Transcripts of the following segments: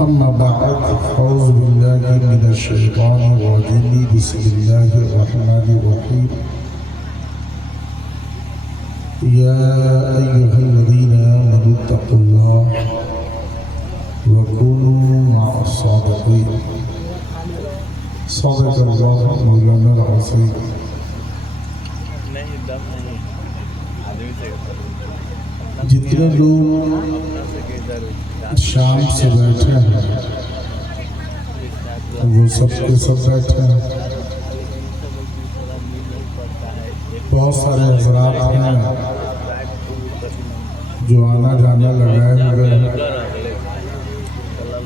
أما بعد أعوذ بالله من الشيطان الرجيم بسم الله الرحمن الرحيم يا أيها الذين آمنوا اتقوا الله وكونوا مع الصادقين صدق الله مولانا العظيم جتنے لوگ شام سے بیٹھے ہیں وہ سب کے سب بیٹھے ہیں. بہت سارے حضرات ہیں جو آنا جانا لگائے ہوئے ہیں.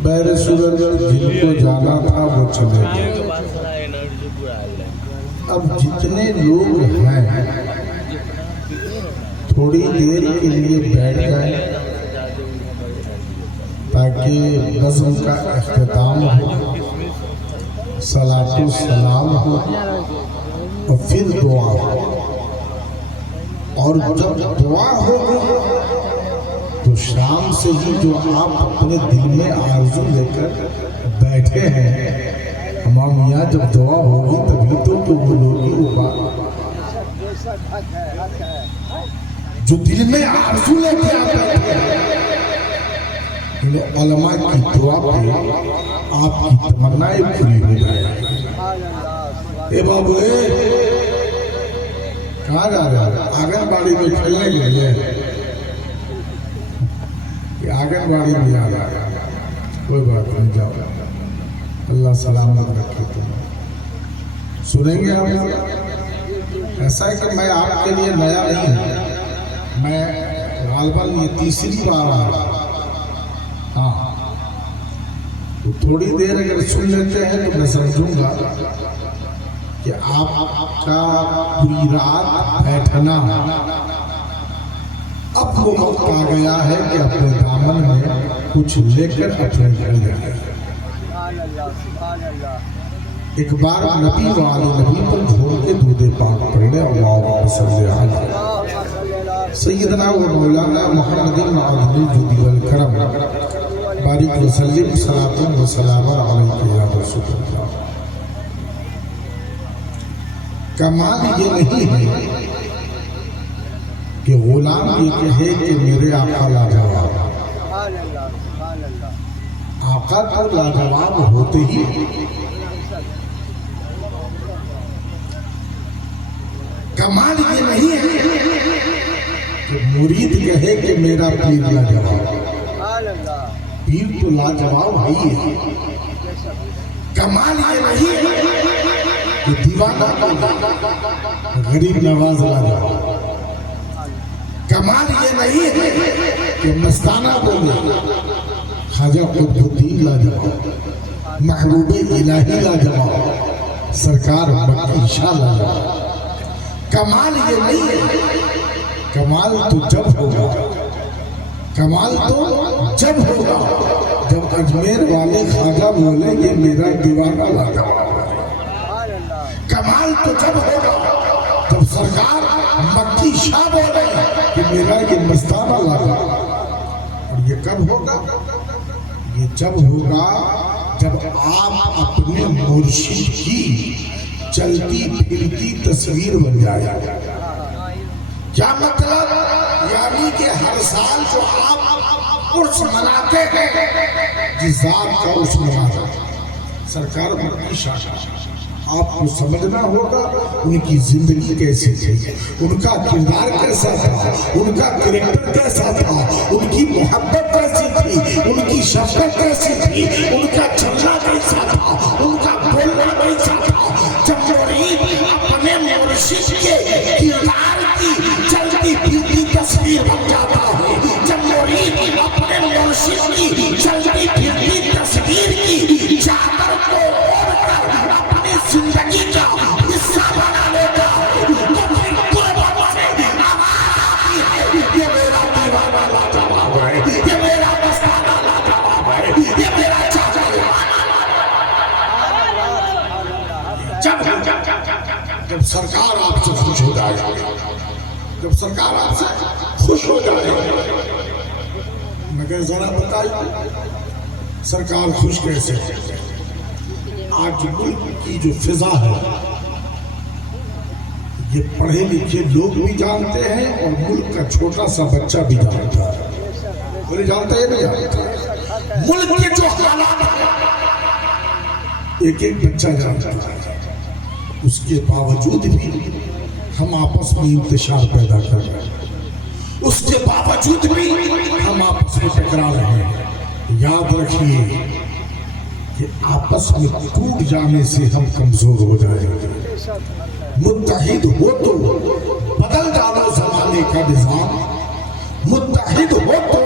بحر سورج جن کو جانا تھا وہ چلے گئے. اب جتنے لوگ ہیں تھوڑی دیر کے لیے بیٹھ گئے تاکہ نظم کا اختتام ہو, صلاۃ و سلام ہو اور پھر دعا ہو. اور جب دعا ہوگی تو شام سے ہی جو آپ اپنے دل میں آرزو لے کر بیٹھے ہیں, امام میاں جب دعا ہوگی تبھی تو بولوگی وہ بات جو دل میں آرزو لے کے آپ بیٹھے ہیں. علماء کی دعا پہ آپ کی تمنائیں پوری ہو جائیں. اے بابو کہاں جا رہے ہیں؟ آنگن باڑی میں کھیلنے کے لیے آنگن باڑی میں جا رہا ہے. کوئی بات نہیں, جاؤ, اللہ سلامت رکھے. تم سنیں گے آپ. ایسا ہے کہ میں آپ کے لیے نیا نہیں ہوں, میں غالباً یہ تیسری بار آ رہا ہوں. ہاں, تو تھوڑی دیر اگر سن لیتے ہیں تو میں سمجھوں گا کہ آپ کا پوری رات بیٹھنا اب وہ وقت آ گیا ہے کہ اپنے دامن میں کچھ لے کر اپنے گھر جائیں. ایک بار نبی والے نبی پر جھوڑ کے دودھ پاک پڑھنے. اللہم صلی علی سیدنا و مولانا محمد العظیم الجود والکرم بارک وسلم صلاۃ و سلام علیک یا رسول اللہ. کمال یہ نہیں ہے کہ غلام یہ کہے کہ میرے آقا لاجواب. آقا تو لاجواب ہوتے ہی. کمال یہ نہیں ہے کہ مرید کہے کہ میرا پیر لاجواب. پیر تو لاجواب ہے ہی ہے. کمال یہ نہیں ہے کہ دیوانہ غریب نواز لاجواب. کمال یہ نہیں ہے کہ مستانہ بولے خواجہ قطب الدین لاجواب, محبوب الہی لاجواب, سرکار مکی شاہ لاجواب. کمال یہ نہیں ہے. کمال تو جب ہوگا, کمال تو جب ہوگا جب اجمیر والے خواجہ بولے یہ میرا دیوانہ لاجواب ہے. کمال تو جب ہوگا جب سرکار مکی شاہ بولے کہ میرا یہ مستانہ لاجواب. اور یہ کب ہوگا؟ یہ جب ہوگا جب آپ اپنے مرشد کی چلتی پھرتی تصویر بن جائے. کیا مطلب؟ یعنی کہ ہر سال جو آپ عرس مناتے ہیں جس ذات کا عرس مناتے ہیں سرکار مکی شاہ. آپ کو سمجھنا ہوگا ان کی زندگی کیسی تھی, ان کا کردار کیسا تھا, ان کا کریکٹر کیسا تھا, ان کی محبت کیسی تھی, ان کی شفقت کیسی تھی, ان کا چلنا کیسا تھا, ان کا بولنا کیسا تھا. جب مرید اپنے مرشد کے کردار کی چلتی پھرتی تصویر بن جاتا ہے, جب مرید اپنے مرشد کی چلتی پھرتی تصویر کی چادر کو اوڑھ کر اپنی زندگی کا حصہ بنا لیتا ہے تو پھر قربت سے آواز آتی ہے یہ میرا دیوانہ لاجواب ہے, یہ میرا مستانہ لاجواب ہے, یہ میرا چاچا جب سرکار آپ سے خوش ہو جائے, جب سرکار آپ سے خوش ہو جائے. مگر ذرا بتائیے سرکار خوش کیسے ہے؟ آج ملک کی جو فضا ہے یہ پڑھے لکھے لوگ بھی جانتے ہیں اور ملک کا چھوٹا سا بچہ بھی جانتا ہے. بولے جانتا ہے نہیں جانتا؟ ملک کے جو حالات ایک ایک بچہ جانتا ہے. اس کے باوجود بھی ہم آپس میں انتشار پیدا کر رہے ہیں. اس کے باوجود بھی ہم آپس میں ٹکرا رہے ہیں. یاد رکھیے کہ آپس میں ٹوٹ جانے سے ہم کمزور ہو جائیں گے. متحد ہو تو بدل ڈالو زمانے کا نظام. متحد ہو تو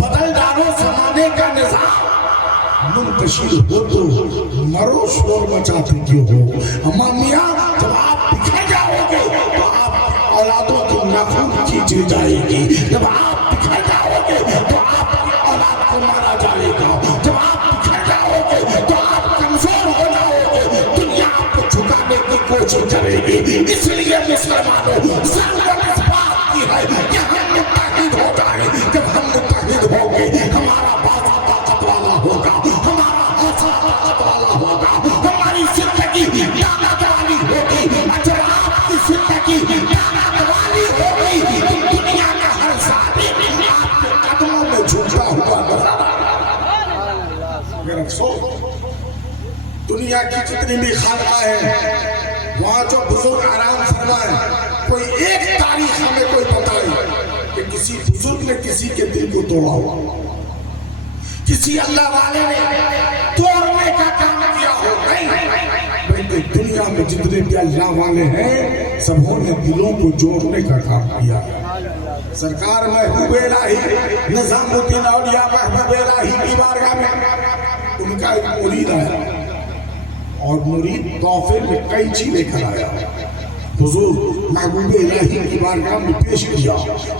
بدل ڈالو زمانے کا نظام. منتشر ہو تو مرو شور مچاتے کیوں ہو. امامیہ جب آپ بکھر جاؤ گے تو آپ اولادوں کی ناخن کھینچی جائے گی. جب آپ بکھر جاؤ گے تو آپ کی اولاد کو مارا جائے گا. جب آپ بکھر جاؤ گے تو آپ کمزور ہو جاؤ گے. دنیا آپ کو جھکانے کی کوشش کرے گی. اس لیے مسلمانوں ضرورت اس بات کی ہے کہ ہم متحد ہو جائیں. جب ہم متحد ہوں گے ہمارا بازو طاقت والا ہوگا. ہمارا حوصلہ طاقت والا ہوگا. ہماری زندگی طاقت والی ہوگی. جب آپ کی زندگی طاقت والی ہوگی تو دنیا کا ہر ظالم آپ کے قدموں میں جھکتا ہوا نظر آئے. مگر افسوس دنیا کی جتنی بھی خانقاہیں ہیں وہاں جو بزرگ آرام فرمائے کوئی ایک تاریخ ہمیں کوئی بتائے کہ کسی بزرگ نے کسی کے دل کو توڑا ہوا, کسی اللہ والے نے توڑنے کا کام کیا ہو. نہیں, دنیا میں جتنے بھی اللہ والے ہیں سبوں نے دلوں کو جوڑنے کا کام کیا. سرکار محبوب الہی نظام الدین اولیاء محبوب الہی کی بارگاہ میں ان کا ایک مرید آیا اور مرید تحفے میں کئی چیزیں لے کر آیا. حضور محبوب الہی کی بارگاہ میں پیش کیا.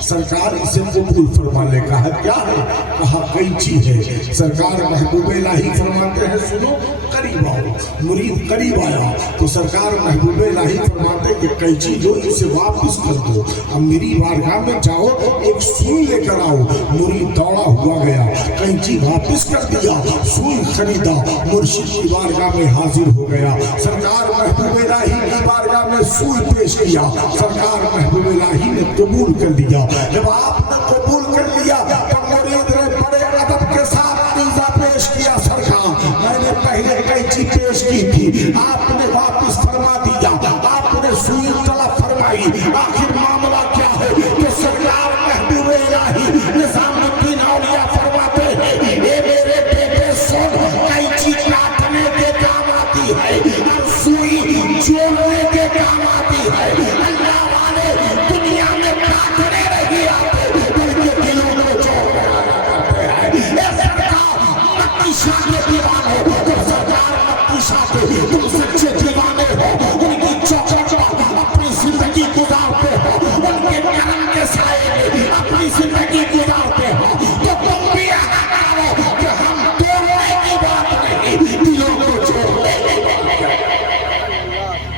سرکار اسے قبول فرمانے کہا کیا ہے؟ کہا کئی چیز ہے. سرکار محبوب الہی فرماتے ہیں سنو قریب آؤ. مرید قریب آیا تو سرکار محبوب الہی فرماتے کہ کئی چیز ہو اسے واپس کر دو. اب میری بارگاہ میں جاؤ ایک سوئی لے کر آؤ. مرید دوڑا ہوا گیا, کئی چیز واپس کر دیا, سوئی خریدا, مرشد کی بارگاہ میں حاضر ہو گیا. سرکار محبوب الہی کی بارگاہ میں سوئی پیش کیا. سرکار محبوب الہی نے قبول کر لیا. جب آپ نے قبول کر لیا تو مرید نے بڑے ادب کے ساتھ عریضہ پیش کیا. سرکار میں نے پہلے کئی چیز پیش کی تھی, آپ نے واپس فرما دیا. آپ نے سوئی طلب فرمائی, آخر معاملہ کیا ہے؟ تو سرکار محبوب الہی نظام الدین اولیاء فرماتے ہیں اے میرے بیٹے سن, کئی چیز کاٹنے کے کام آتی ہے اور سوئی جوڑنے کے کام آتی ہے. اللہ والے دنیا میں کاٹنے نہیں آتے بلکہ دلوں کو جوڑنے آتے ہیں. اے سرکار مکی شاہ کے دیوانے ہو, تو سرکار مکی شاہ کے تم سچے دیوانے ہو. ان کی چوکھٹ پر اپنی زندگی گزارتے ہو, ان کے کرم کے سائے میں اپنی زندگی گزارتے ہو. تو تم بھی آگاہ کرو کہ ہم توڑنے کی بات نہیں, دلوں کو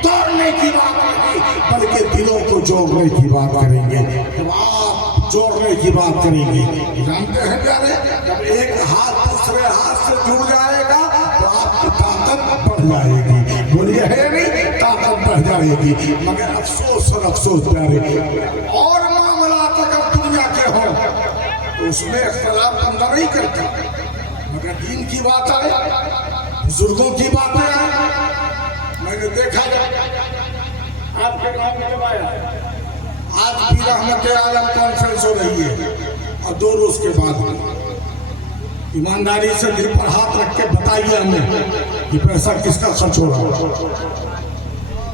جوڑنے کی بات نہیں بلکہ دلوں کو جوڑنے کی بات کریں گے. جب آپ جوڑنے کی بات کریں گے جانتے ہیں پیارے, جب ایک ہاتھ دوسرے ہاتھ سے جڑ جائے گا تو آپ کی طاقت بڑھ جائے گی. بولیے ہے نہیں, طاقت بڑھ جائے گی. مگر افسوس اور افسوس پیارے, اور معاملات اگر دنیا کے ہوں تو اس میں اختلاف بندہ نہیں کرتا, مگر دین کی بات آئے, بزرگوں کی باتیں آئے. میں نے دیکھا آپ کے گاؤں میں جب آیا آج بھی رحمت عالم کانفرنس ہو رہی ہے اور 2 روز کے بعد ایمانداری سے دل پر ہاتھ رکھ کے بتائیے ہمیں یہ پیسہ کس کا خرچ ہو رہا,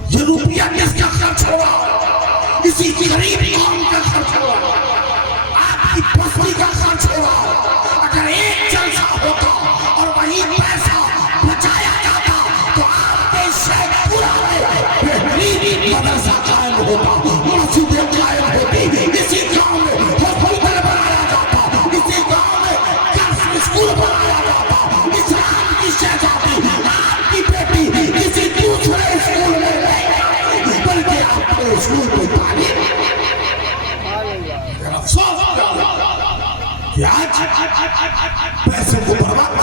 یہ روپیہ کس کا خرچ ہو رہا, اسی غریب قوم کا خرچ ہو رہا, آپ کی بستی کا خرچ ہو رہا. اگر ایک جلسہ ہوتا اور وہی پیسہ بچایا جاتا تو آپ کے شہر پورا بہترین مدرسہ قائم ہوتا, مسجدیں قائم ہوتی, اسی گاؤں میں ہاسپٹل بنایا جاتا, اسی گاؤں میں کرس اسکول بنایا جاتا. اسلام کی شہزادی آپ کی بیٹی کسی دوسرے اسکول میں نہیں بلکہ اپنے اسکول میں تعلیم. افسوس کہ آج پیسے کو برباد